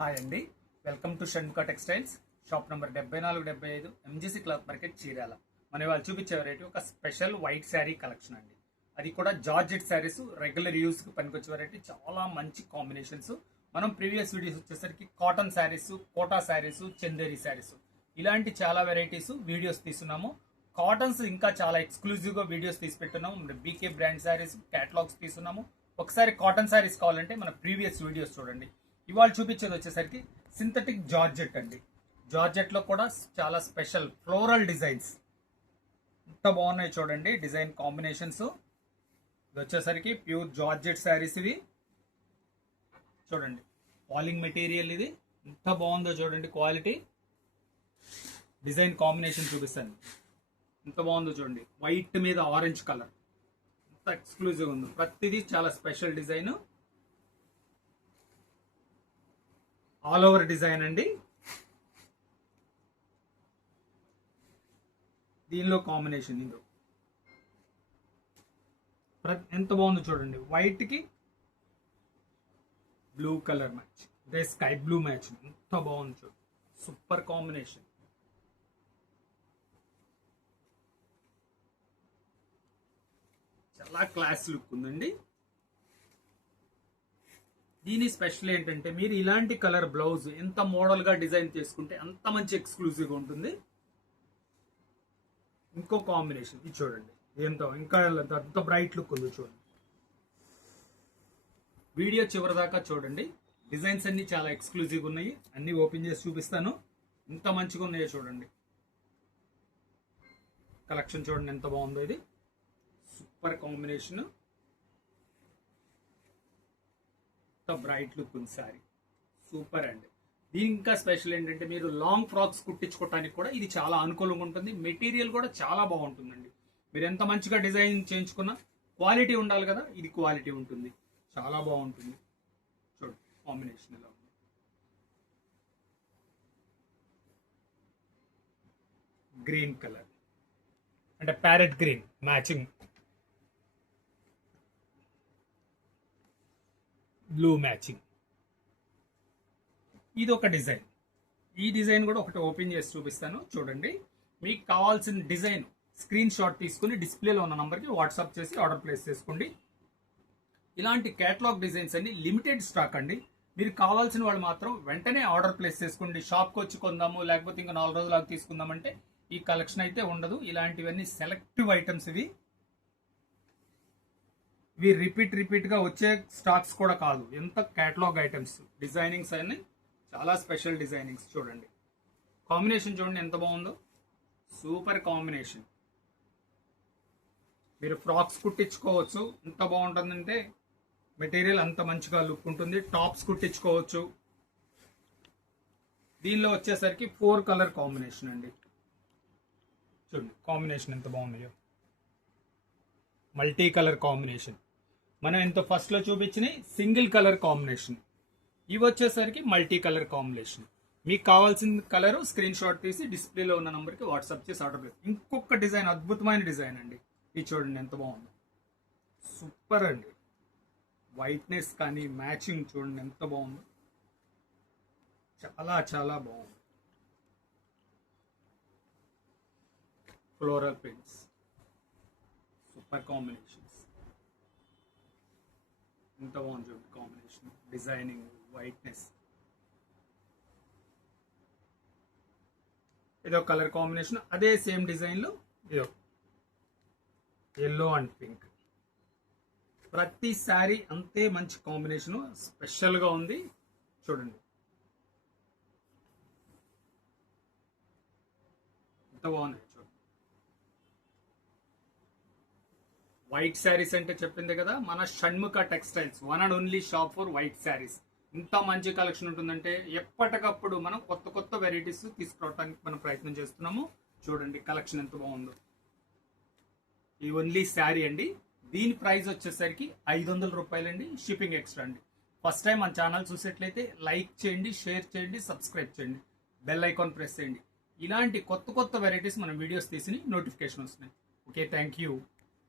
Hi అండి, welcome to Shanmukha textiles. Shop number 7475 MGC cloth market Chirala. మన వాళ్ళు చూపించే వెరైటీ ఒక స్పెషల్ వైట్ శారీ కలెక్షన్ అండి. అది కూడా జార్జెట్ శారీస్, రెగ్యులర్ యూస్కి పనికొచ్చే వెరైటీ. చాలా మంచి కాంబినేషన్స్. మనం ప్రీవియస్ వీడియోస్ వచ్చేసరికి కాటన్ శారీస్, కోటా శారీస్, చందేరి శారీస్ ఇలాంటి చాలా వెరైటీస్ వీడియోస్ తీస్తున్నాము. కాటన్స్ ఇంకా చాలా ఎక్స్క్లూజివ్గా వీడియోస్ తీసి పెట్టున్నాము. బీకే బ్రాండ్ శారీస్ క్యాటలాగ్స్ తీస్తున్నాము. ఒకసారి కాటన్ శారీస్ కావాలంటే మన ప్రీవియస్ వీడియోస్ చూడండి. ఇవాళ చూపించేది వచ్చేసరికి సింథటిక్ జార్జెట్ అండి. జార్జెట్ లో కూడా చాలా స్పెషల్ ఫ్లోరల్ డిజైన్స్ ఎంత బాగున్నాయి చూడండి. Design combinations. ఇది వచ్చేసరికి ప్యూర్ జార్జెట్ శారీస్. ఇవి చూడండి, వాలింగ్ మెటీరియల్. ఇది ఎంత బాగుందో చూడండి క్వాలిటీ. డిజైన్ కాంబినేషన్ చూపిస్తాను ఎంత బాగుందో చూడండి. వైట్ మీద ఆరెంజ్ కలర్ ఎంత ఎక్స్క్లూజివ్ ఉందో. ప్రతిదీ చాలా special design. All over design అండి. దీనిలో కాంబినేషన్ ఇందులో ఎంత బాగుందో చూడండి. వైట్ కి బ్లూ కలర్ మ్యాచ్, అదే స్కై బ్లూ మ్యాచ్. ఎంత బాగుంది చూడండి, సూపర్ కాంబినేషన్. చాలా క్లాస్ లుక్ ఉందండి. దీని స్పెషల్ ఏంటంటే మీరు ఇలాంటి కలర్ బ్లౌజ్ ఎంత మోడల్ గా డిజైన్ చేసుకుంటే అంత మంచి ఎక్స్క్లూజివ్ గా ఉంటుంది. ఇంకో కాంబినేషన్ ఇది చూడండి, ఎంతో ఇంకా అంత బ్రైట్ లుక్ ఉంది చూడండి. వీడియో చివరి దాకా చూడండి. డిజైన్స్ అన్ని చాలా ఎక్స్క్లూజివ్ ఉన్నాయి. అన్ని ఓపెన్ చేసి చూపిస్తాను. ఎంత మంచిగా ఉన్నాయో చూడండి. కలెక్షన్ చూడండి ఎంత బాగుందో. ఇది సూపర్ కాంబినేషన్. బ్రైట్ లుక్ ఉంది సారీ. సూపర్ అండి. దీని ఇంకా స్పెషల్ ఏంటంటే మీరు లాంగ్ ఫ్రాక్స్ కుట్టించుకోవడానికి కూడా ఇది చాలా అనుకూలంగా ఉంటుంది. మెటీరియల్ కూడా చాలా బాగుంటుందండి. మీరు ఎంత మంచిగా డిజైన్ చేయించుకున్నా క్వాలిటీ ఉండాలి కదా, ఇది క్వాలిటీ ఉంటుంది. చాలా బాగుంటుంది చూడండి. కాంబినేషన్ ఎలా ఉంది. గ్రీన్ కలర్ అంటే parrot green matching, blue matching. ఇది ఒక డిజైన్. ఈ డిజైన్ కూడా ఒకటి ఓపెన్ చేసి చూపిస్తాను చూడండి. మీకు కావాల్సిన డిజైన్ స్క్రీన్ షాట్ తీసుకుని డిస్ప్లేలో ఉన్న నంబర్కి వాట్సాప్ చేసి ఆర్డర్ ప్లేస్ చేసుకోండి. ఇలాంటి కేటలాగ్ డిజైన్స్ అన్ని లిమిటెడ్ స్టాక్ అండి. మీరు కావాల్సిన వాళ్ళు మాత్రం వెంటనే ఆర్డర్ ప్లేస్ చేసుకోండి. షాప్కి వచ్చి కొందాము లేకపోతే ఇంకా 4 రోజులకు తీసుకుందామంటే ఈ కలెక్షన్ అయితే ఉండదు. ఇలాంటివన్నీ సెలెక్టివ్ ఐటమ్స్. ఇవి రిపీట్ గా వచ్చే స్టాక్స్ కూడా కాదు. ఎంత కేటలాగ్ ఐటమ్స్. డిజైనింగ్స్ అన్ని చాలా స్పెషల్ డిజైనింగ్స్. చూడండి కాంబినేషన్ చూడండి ఎంత బాగుందో. Super combination. మీరు ఫ్రాక్స్ కుట్టించుకోవచ్చు. ఎంత బాగుంటుందంటే మెటీరియల్ అంత మంచిగా లుక్ ఉంటుంది. టాప్స్ కుట్టించుకోవచ్చు. దీనిలో వచ్చేసరికి 4 కలర్ కాంబినేషన్ అండి. చూడండి కాంబినేషన్ ఎంత బాగున్నాయో. Multi colour combination. మనం ఎంత ఫస్ట్ లో చూపించిన సింగిల్ కలర్ కాంబినేషన్. ఇవి వచ్చేసరికి మల్టీ కలర్ కాంబినేషన్. మీకు కావాల్సిన కలర్ స్క్రీన్ షాట్ తీసి డిస్ప్లేలో ఉన్న నంబర్కి వాట్సాప్ చేసి ఆర్డర్ చేసి. ఇంకొక డిజైన్, అద్భుతమైన డిజైన్ అండి. ఇది చూడండి ఎంత బాగుంది. సూపర్ అండి. వైట్నెస్ కానీ మ్యాచింగ్ చూడండి ఎంత బాగుందో. చాలా చాలా బాగుంది. Floral prints, super combinations. ఎంత బాగుంది చూడండి కాంబినేషన్. Designing, whiteness. ఇదో కలర్ కాంబినేషన్. అదే సేమ్ డిజైన్ లో ఇదో ఎల్లో అండ్ పింక్. ప్రతి శారీ అంతే మంచి కాంబినేషన్. స్పెషల్ గా ఉంది చూడండి. ఎంత బాగున్నాయి. వైట్ శారీస్ అంటే చెప్పింది కదా మన Shanmukha textiles, one and only shop for white saris. ఇంత మంచి కలెక్షన్ ఉంటుందంటే ఎప్పటికప్పుడు మనం కొత్త కొత్త వెరైటీస్ తీసుకురావడానికి మనం ప్రయత్నం చేస్తున్నాము. చూడండి కలెక్షన్ ఎంత బాగుందో. ఈ ఓన్లీ శారీ అండి. దీని ప్రైస్ వచ్చేసరికి 500 రూపాయలండి. షిప్పింగ్ ఎక్స్ట్రా అండి. ఫస్ట్ టైం మన ఛానల్ చూసేట్లయితే లైక్ చేయండి, షేర్ చేయండి, సబ్స్క్రైబ్ చేయండి, బెల్ ఐకాన్ ప్రెస్ చేయండి. ఇలాంటి కొత్త కొత్త వెరైటీస్ మనం వీడియోస్ తీసి నోటిఫికేషన్ వస్తున్నాయి. Okay, thank you.